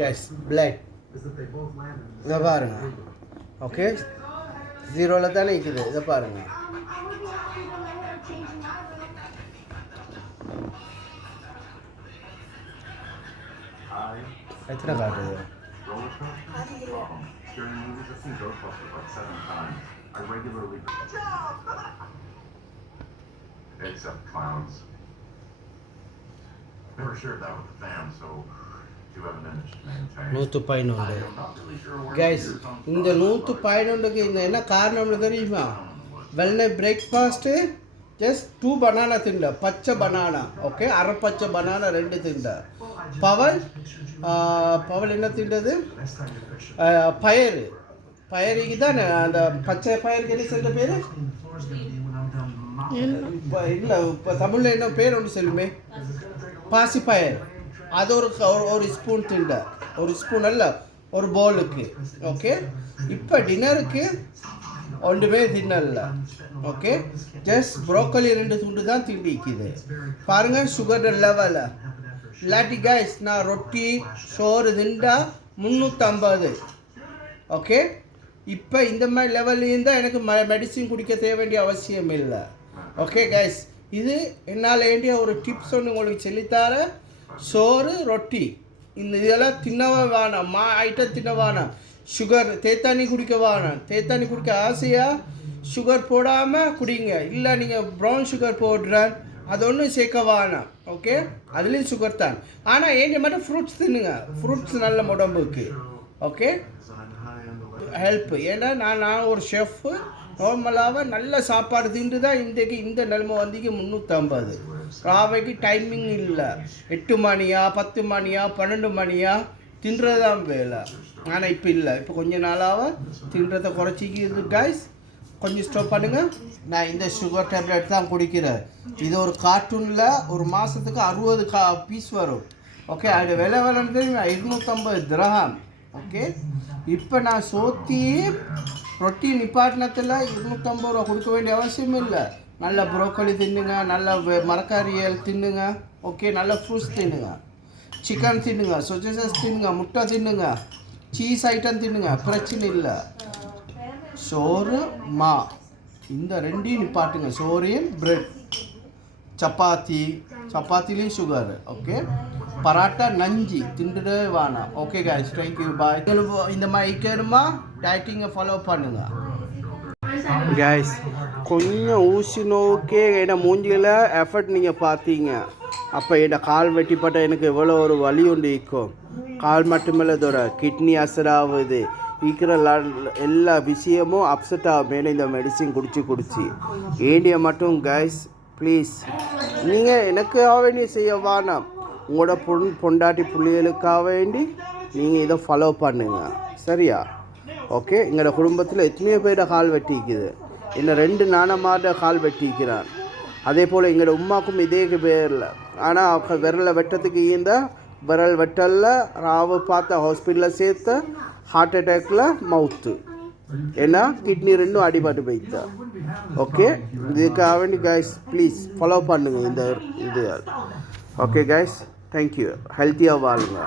Guys, blood. இதை பாருங்க. Okay, ஜீரோவில் தானே இருக்குது. இதை பாருங்க. எத்தனை காட்டுது? Except clowns. Never shared that with the fam, so you have an image to maintain. 111. Guys, இந்த 111க்கு இந்த என்ன காரணம்னு தெரியுமா? வெள்ளை பிரேக்ஃபாஸ்ட்டு ஜஸ்ட் 2 பனானா திண்ட, பச்சை பனானா. ஓகே, அரை பச்சை பனானா 2 திண்ட. பவல் என்ன திண்டது? பயருக்கு தான் அந்த பச்சை பயிருக்கு என்ன சொல்ற பேர்? இல்லை, இப்போ தமிழில் என்ன பேர் ஒன்று சொல்லுமே, பாசிப்பயர். அது ஒரு ஸ்பூன் திண்ட, ஒரு ஸ்பூன் அல்ல, ஒரு பவுலுக்கு. ஓகே, இப்போ டின்னருக்கு ஒன்றுமே தின்னல. ஓகே, ஜஸ்ட் ப்ரோக்கலி 2 துண்டு தான் திண்டிக்குது. பாருங்க சுகர் லெவலை. இல்லாட்டி கைஸ் நான் ரொட்டி சோறு திண்டா 350. ஓகே, இப்போ இந்த மாதிரி லெவல்லையும் தான் எனக்கு மெடிசின் குடிக்க தேவை வேண்டிய அவசியம் இல்லை. ஓகே கைஸ், இது என்னால் வேண்டிய ஒரு டிப்ஸ் ஒன்று உங்களுக்கு சொல்லித்தார. சோறு ரொட்டி இந்த இதெல்லாம் தின்னவா வேணாம், ஐட்டம் தின்ன வேணாம். சுகர் தேத்தானி குடிக்க வேணாம். தேத்தானி குடிக்க ஆசையாக சுகர் போடாமல் குடிங்க. இல்லை நீங்கள் ப்ரௌன் சுகர் போடுறேன், அது ஒன்றும் சேர்க்க வேணாம். ஓகே, அதுலேயும் சுகர் தான். ஆனால் ஏன் மட்டும் ஃப்ரூட்ஸ் தின்னுங்க. ஃப்ரூட்ஸ் நல்ல உடம்புக்கு. Okay, help. ஏன்னா நான் ஒரு ஷெஃப்பு. நார்மலாக நல்ல சாப்பாடு தின்று தான் இன்றைக்கு இந்த நிலைமை வந்திக்கு 350. ராவைக்கு டைமிங் இல்லை. 8 மணியா 10 மணியா 12 மணியா தின்றது தான் வேலை. ஆனால் இப்போ இல்லை, இப்போ கொஞ்சம் நாளாக தின்றதை குறைச்சிக்கிது கைஸ். கொஞ்சம் ஸ்டாப் பண்ணுங்கள். நான் இந்த சுகர் டேப்லெட் தான் குடிக்கிறேன். இது ஒரு கார்ட்டூனில் ஒரு மாதத்துக்கு 60 பீஸ் வரும். ஓகே, அது விலை தெரியுமா? 250 திரஹாம். ஓகே, இப்போ நான் சோத்தி ரொட்டி நிப்பாட்டினத்தில் 250 ரூபா கொடுக்க வேண்டிய அவசியம் இல்லை. நல்ல ப்ரோக்கோலி தின்னுங்க, நல்ல மரக்காரியல் தின்னுங்க. ஓகே, நல்ல ஃப்ரூட்ஸ் தின்னுங்க, சிக்கன் தின்னுங்க, சொசஸ் தின்னுங்க, முட்டை தின்னுங்க, சீஸ் ஐட்டம் தின்னுங்க, பிரச்சனை இல்லை. சோறு மா இந்த 2 நிப்பாட்டுங்க. சோறையும் பிரெட், சப்பாத்திலையும் சுகர். ஓகே, பராட்டா நஞ்சி திண்டுடே வேணாம். ஓகே கைஸ், தேங்க்யூ, பாய். இந்த மாதிரி கேடுமா டயட்டிங்கை ஃபாலோ பண்ணுங்க கைஸ். கொஞ்சம் ஊசி நோக்கே என்ன மூஞ்சியில் எஃபர்ட் நீங்கள் பார்த்தீங்க. அப்போ என்ன கால் வெட்டிப்பட்ட எனக்கு எவ்வளோ ஒரு வலி ஒன்று இருக்கும். கால் மட்டுமில்ல தோற கிட்னி அசராகுது. இருக்கிற எல்லா விஷயமும் அப்செட் ஆகும் மேலே இந்த மெடிசின் குடிச்சு ஏண்டிய மட்டும் கைஸ் ப்ளீஸ் நீங்கள் எனக்காக வேண்டி செய்ய வேணாம். உங்களோட பொண்டாட்டி பிள்ளைகளுக்காக வேண்டி நீங்கள் இதை ஃபாலோ பண்ணுங்க, சரியா? ஓகே, எங்களோட குடும்பத்தில் எத்தனையோ பேரோட கால் வெட்டிக்குது. இன்னும் 2 நானமாட கால் வெட்டிக்கிறான். அதே போல் எங்களோட உமாக்கும் இதே பேரில். ஆனால் விரலை வெட்டத்துக்கு இருந்தால் விரல் வெட்டலில் ராவு பார்த்த ஹாஸ்பிட்டலில் சேர்த்து ஹார்ட் அட்டாக்ல மவுத்து. ஏன்னா கிட்னி 2 அடிபட்டு போயிட்டா. ஓகே, இதுக்காக வேண்டி கைஸ் ப்ளீஸ் ஃபாலோ பண்ணுங்கள் இந்த இது. Okay guys, thank you. ஹெல்த்தியாக வாழுங்க.